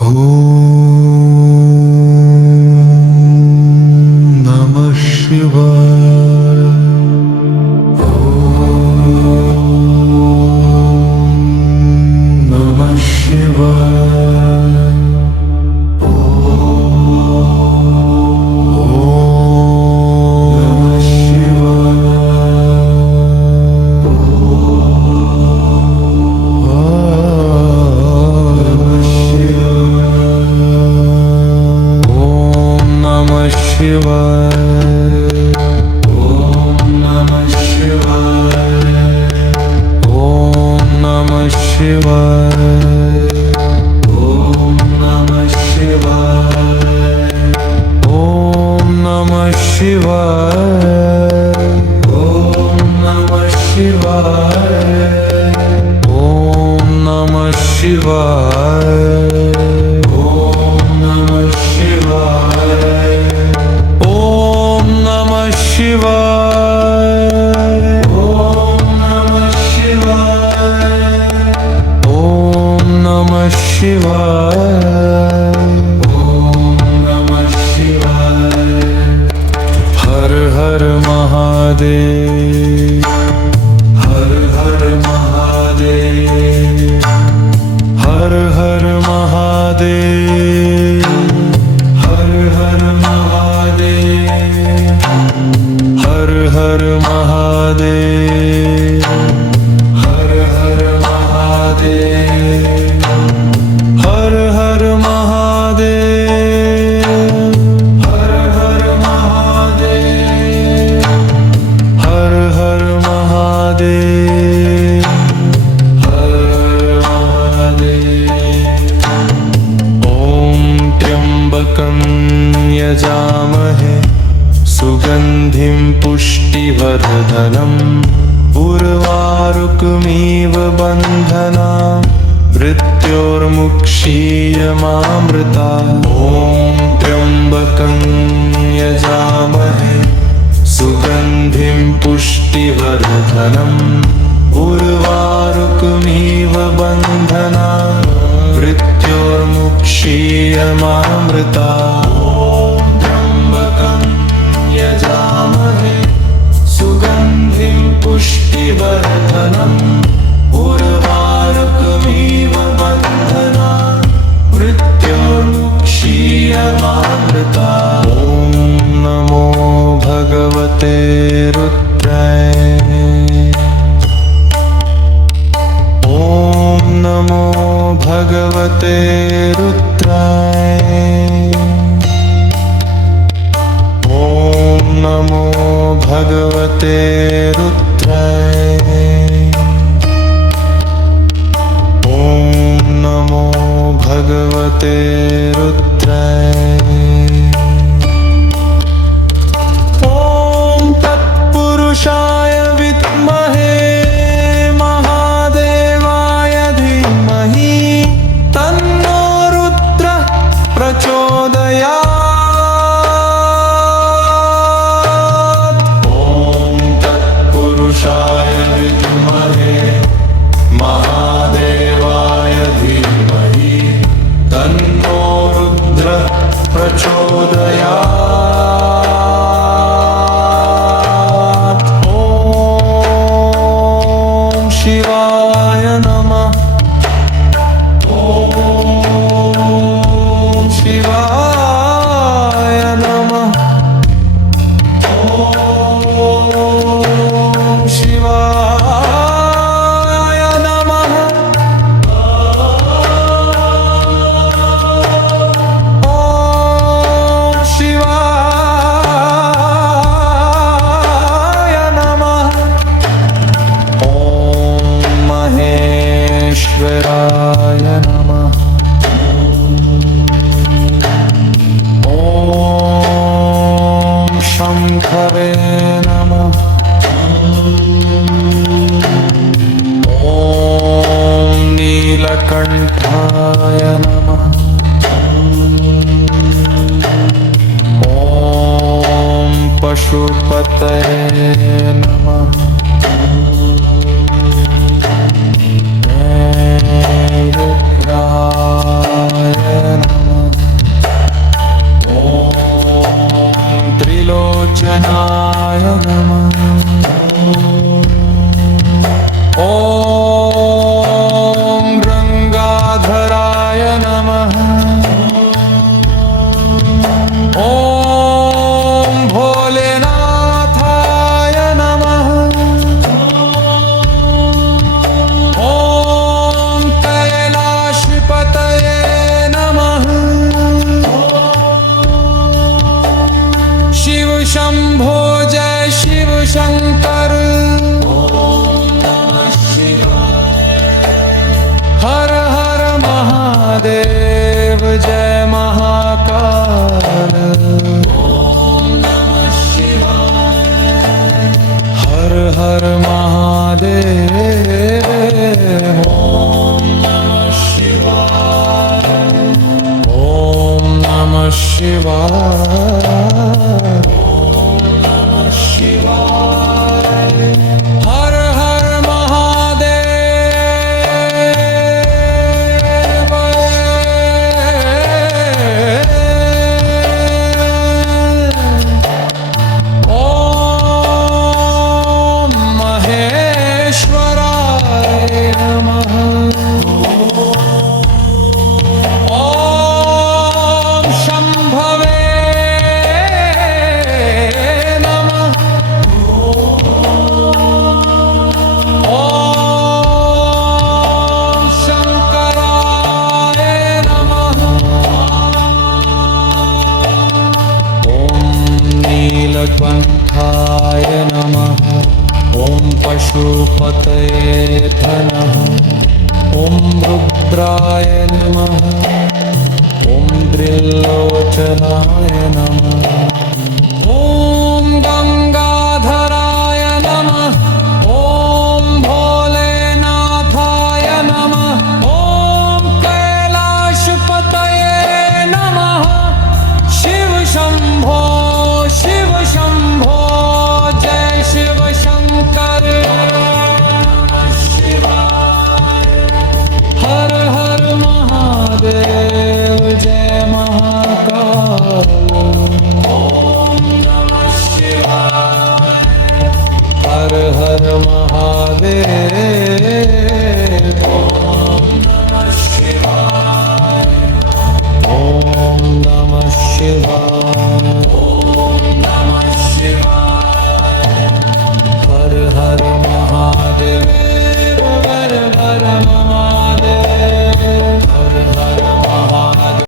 ॐ नमः शिवाय। ॐ नमः शिवाय। ॐ नमः शिवाय। हर हर महादेव, हर हर महादेव, हर हर महादेव, हर हर महादेव, हर हर महादेव, हर हर महादेव, हर हर महादेव, हर हर महादेव, हर हर महादेव, हर महादेव। ॐ त्र्यम्बकं यजामहे सुगन्धिं पुष्टिवर्धनम् उर्वारुकमिव बन्धनान् मृत्योर्मुक्षीयमामृतात्। ॐ त्र्यम्बकं यजामहे सुगन्धिं पुष्टिवर्धनम् उर्वारुकमिव बन्धनान् मृत्योर्मुक्षीयमामृतात्। ॐ त्र्यम्बकं यजामहे सुगन्धिं पुष्टिवर्धनम् उर्वारुकमिव बन्धनान् मृत्योर्मुक्षीयमामृतात्। ॐ नमो भगवते रुद्राय। ॐ नमो भगवते रुद्राय। ॐ नमो भगवते रुद्राय। ॐ नमो भगवते रुद्राय। ॐ तत्पुरुषाय विद्महे महादेवाय धीमहि तन्नो रुद्रः प्रचोदयात्। ॐ तत्पुरुषाय विद्महे महादेवाय धीमहि तन्नो रुद्रः प्रचोदयात्। ॐ शिवाय नमः। ॐ शिवाय नमः। ॐ शिवाय नमः। ॐ शिवाय नमः। ॐ महेश्वराय नमः। ॐ शम्भवे नमः। ॐ नीलकण्ठाय नमः। ॐ पशुपतये नमः। रुद्राय जय महाकाल हर हर महादेव ओम नमः शिवाय हर हर महादेव ओम महेश्वराय नमः ओम शंभवे नमः ओम शंकराय नमः ओम नीलकंठाय नमः ओम पशुपतये नमः ओम रुद्राय नमः ओम त्रिलोचनाय नमः